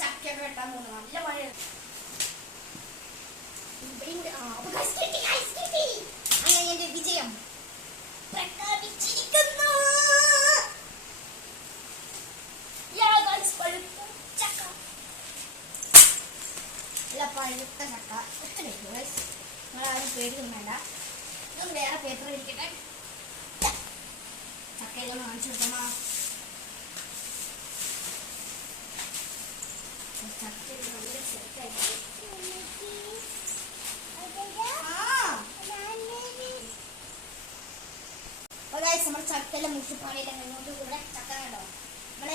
ചക്കയൊക്കെ വെട്ടാൻ പോകുന്നു. നല്ല കിട്ടി. അങ്ങനെ എന്റെ വിജയം പ്രഖ്യാപിച്ചിരിക്കുന്നു. പഴുത്ത ചക്ക. ഗൈസ് നിങ്ങളാരും പേടിയൊന്നും വേണ്ട ഇതൊന്നും വേറെ പേപ്പർ ഇരിക്കട്ടെ. ചക്കയിലൊന്ന് കാണിച്ചു കൊടുക്കണോ ചക്ക ഇത് നല്ല സെറ്റായി ആ അപ്പൊ ഗൈസ് നമ്മുടെ മുഷിപ്പാണിയില്ല ഇങ്ങോട്ട് കൂടെ ചക്ക കണ്ടോ നമ്മൾ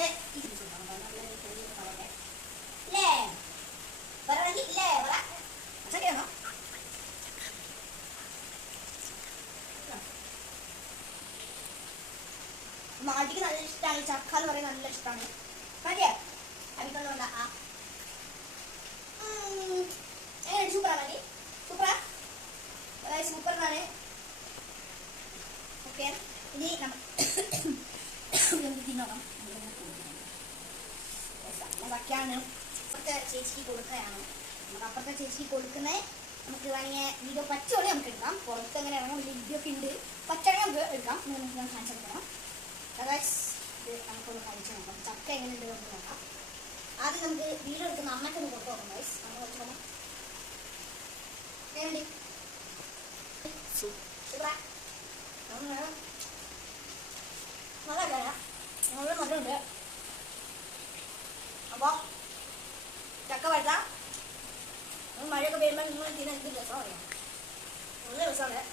മാട്ടിക്ക് നല്ല ഇഷ്ടമാണ് ചക്ക എന്ന് പറയുന്നത് നല്ല ഇഷ്ടമാണ് മതിയോ? അതിക്കൊന്നും ആ സൂപ്പറാ മതി സൂപ്പറാ സൂപ്പർ എന്നാണ് ഓക്കെ. ഇനി നമുക്ക് തിന്നോക്കാം അതൊക്കെയാണ് അപ്പുറത്തെ ചേച്ചിക്ക് കൊടുക്കുകയാണ്. നമുക്ക് അപ്പുറത്തെ ചേച്ചിക്ക് കൊടുക്കുന്നത് നമുക്ക് വേണമെങ്കിൽ വീഡിയോ പച്ചോടെ നമുക്ക് എടുക്കാം. പുറത്ത് എങ്ങനെ ഇറങ്ങാൻ വലിയ വീഡിയോ ഒക്കെ ഉണ്ട്. പച്ചടി നമുക്ക് എടുക്കാം. നമുക്ക് ഞാൻ കാണിച്ചു കൊടുക്കണം അതായത് ഇത് നമുക്കൊന്ന് കാണിച്ചു നോക്കാം ചക്ക എങ്ങനെയുണ്ട് നമുക്ക് നോക്കാം. ആദ്യം നമുക്ക് വീഡിയോ എടുക്കുന്ന അമ്മയ്ക്കൊന്ന് കൊടുത്തു നോക്കാം ഗൈസ് നമ്മൾ കുറച്ച് നോക്കാം സൂപ്പറാ കര നല്ല അപ്പോൾ ചക്ക വഴുത മഴയൊക്കെ വരുമ്പോൾ നിങ്ങൾ തിന്നാൻ എന്ത് രസമാണ് നല്ല രസമാണ്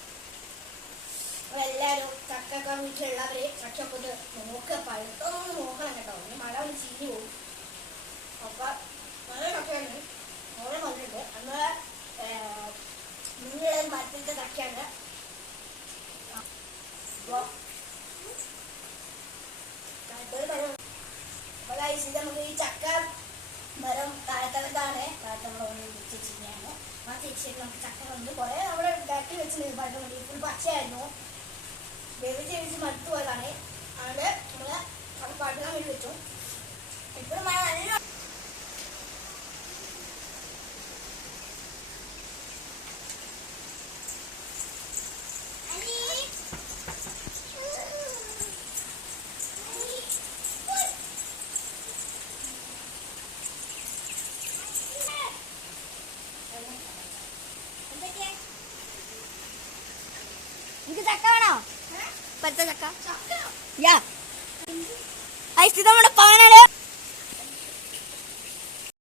എല്ലാവരും ചക്കൊക്കെ വീട്ടിലുള്ളവർ ചക്കൊക്കെ ഇത് നോക്കുക പഴുത്തൊന്ന് നോക്കണം കേട്ടോ ഇനി മഴ ഒന്ന് ചീഞ്ഞു പോകും അപ്പോൾ നല്ല ചക്കയാണ് ചക്കയാണ് അപ്പോൾ ഇത് നമുക്ക് ഈ ചക്ക മരം താഴത്തകത്താണ് താഴത്തെ നമ്മൾ ഒന്ന് വെച്ചിരിക്കുകയാണ് ആ ചേച്ചിയിൽ നമുക്ക് കുറേ നമ്മൾ ഉണ്ടാക്കി വെച്ചിട്ടുണ്ട് പഴം വേണ്ടി ഫുൾ പച്ചയായിരുന്നു. വേവിച്ച് വേവിച്ച് മടുത്തു പോയതാണ്. അതുകൊണ്ട് നമ്മൾ അത് പഴുകാൻ വേണ്ടി വെച്ചു ഇപ്പോഴും മഴ നല്ല എനിക്ക് ചക്ക വേണോ? പഴുത്ത ചക്ക. യാ. ഐസ് ഇത് നമ്മുടെ പാനാണ്